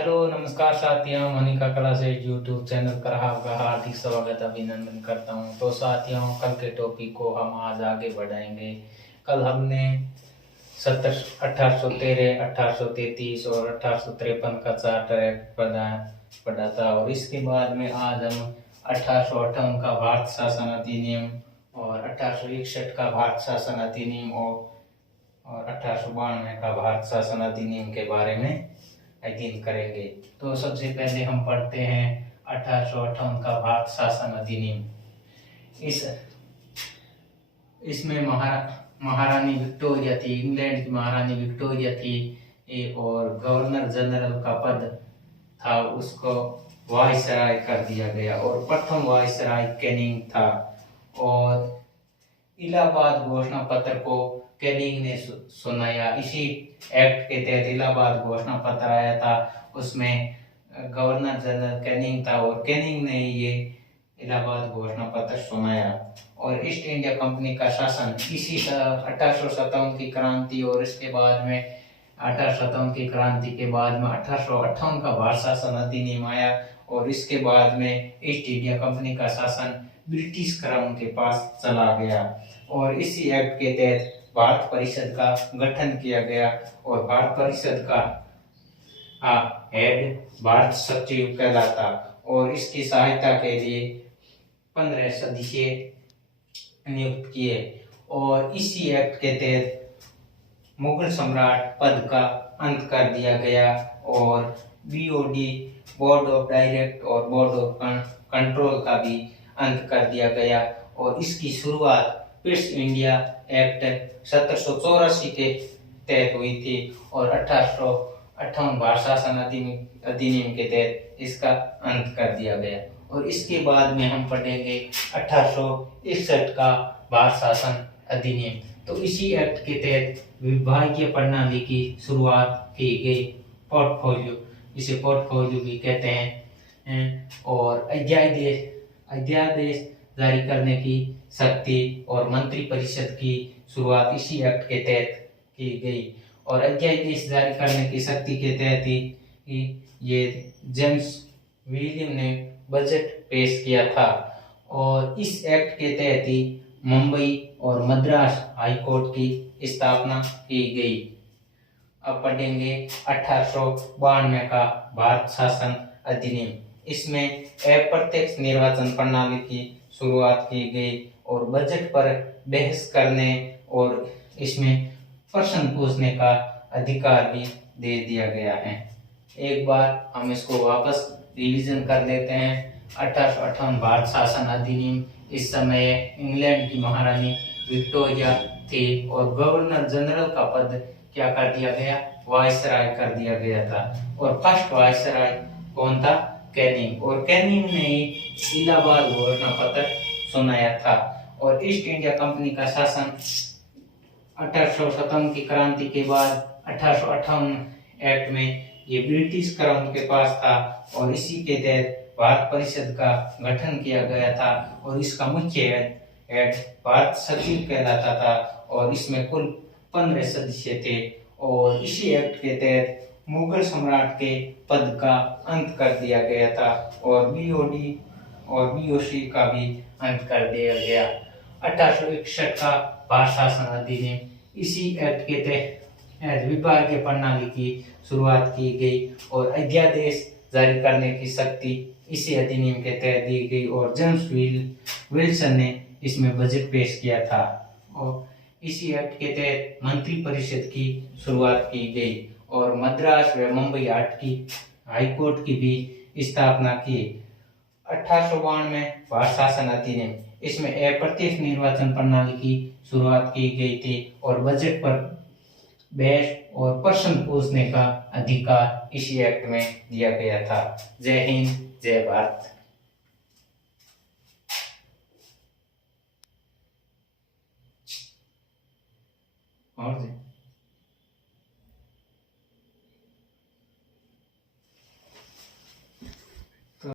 Hello नमस्कार साथियों, Manika classes YouTube channel पर आपका हार्दिक स्वागत अभिनंदन करता हूं। तो साथियों, कल के टॉपिक को हम आज आगे बढ़ाएंगे। कल हमने 1813, 1833 और 1853 का चार्टर एक्ट पढ़ा था और इसके बाद में आज हम 1858 का भारत शासन अधिनियम और 1861 का भारत शासन अधिनियम और 1892 का भारत शासन अधिनियम के बारे में अध्ययन करेंगे। तो सबसे पहले हम पढ़ते हैं 1858 का भारत शासन अधिनियम। इस इसमें महारानी विक्टोरिया थी, इंग्लैंड की महारानी विक्टोरिया थी और गवर्नर जनरल का पद था, उसको वायसराय कर दिया गया और प्रथम वायसराय कैनिंग था। और इलाहाबाद घोषणा पत्र को कैनिंग ने सुनाया। इसी एक्ट के तहत इलाहाबाद घोषणा पत्र आया था, उसमें गवर्नर जनरल कैनिंग था और कैनिंग ने ये इलाहाबाद घोषणा पत्र सुनाया। और ईस्ट इंडिया कंपनी का शासन इसी 1857 की क्रांति और इसके बाद में 1857 की क्रांति के बाद में 1858 का भारत शासन अधिनियम आया और इसके बाद में ईस्ट इंडिया कंपनी का शासन ब्रिटिश क्राउन के पास चला गया। और इसी एक्ट के तहत भारत परिषद का गठन किया गया और भारत परिषद का हेड भारत सचिव कहलाता और इसकी सहायता के लिए 15 सदस्य नियुक्त किए। और इसी एक्ट के तहत मुगल सम्राट पद का अंत कर दिया गया और बीओडी बोर्ड ऑफ डायरेक्ट और बोर्ड ऑफ कंट्रोल का भी अंत कर दिया गया। और इसकी शुरुआत ईस्ट इंडिया एक्ट 1784 के तहत हुई थी और 1858 भारत शासन अधिनियम के तहत इसका अंत कर दिया गया। और इसके बाद में हम पढ़ेंगे 1861 का भारत शासन अधिनियम। तो इसी एक्ट के तहत विभागीय प्रणाली की शुरुआत की गई, पोर्टफोलियो, इसे पोर्टफोलियो भी कहते हैं। और अध्यादेश जारी करने की शक्ति और मंत्री परिषद की शुरुआत इसी एक्ट के तहत की गई। और अध्यादेश जारी करने की शक्ति के तहत ही ये जेम्स विलियम ने बजट पेश किया था। और इस एक्ट के तहत ही मुंबई और मद्रास हाई कोर्ट की स्थापना की गई। अब पढ़ेंगे 1892 का भारत शासन अधिनियम। इसमें अप्रत्यक्ष निर्वाचन प्रणाली की शुरुआत की गई और बजट पर बहस करने और इसमें प्रश्न पूछने का अधिकार भी दे दिया गया है। एक बार हम इसको वापस रिवीजन कर लेते हैं। 1858 भारत शासन अधिनियम, इस समय इंग्लैंड की महारानी विक्टोरिया थी और गवर्नर जनरल का पद क्या कर दिया गया, वायसराय कर दिया गया था। और फर्स्ट वायसराय कौन था, कैनिंग। और कैनिंग ने इलाहाबाद घोषणा पत्र सुनाया था। और ईस्ट इंडिया कंपनी का शासन 1857 की क्रांति के बाद 1858 एक्ट में ये ब्रिटिश क्राउन के पास था और इसी के तहत भारत परिषद का गठन किया गया था और इसका मुख्य हेड भारत सचिव कहलाता था और इसमें कुल 15 सदस्य थे। और इसी एक्ट के तहत मुगल सम्राट के पद का अंत कर दिया गया था और बीओडी और बीओसी का भी अंत कर दिया गया। 1861 का भारत शासन अधिनियम, इसी एक्ट के तहत विभागीय प्रणाली की शुरुआत की गई और अध्यादेश जारी करने की शक्ति इसी अधिनियम के तहत दी गई और जेम्स विल्सन ने इसमें बजट पेश किया था। और इसी एक्ट के तहत मंत्री परिषद की शुरुआत की गई और मद्रास व मुंबई हाई कोर्ट की भी स्थापना की। 1892 भारत शासन अधिनियम, इसमें अप्रत्यक्ष निर्वाचन प्रणाली की शुरुआत की गई थी और बजट पर बहस और प्रश्न पूछने का अधिकार इसी एक्ट में दिया गया था। जय हिंद, जय भारत। और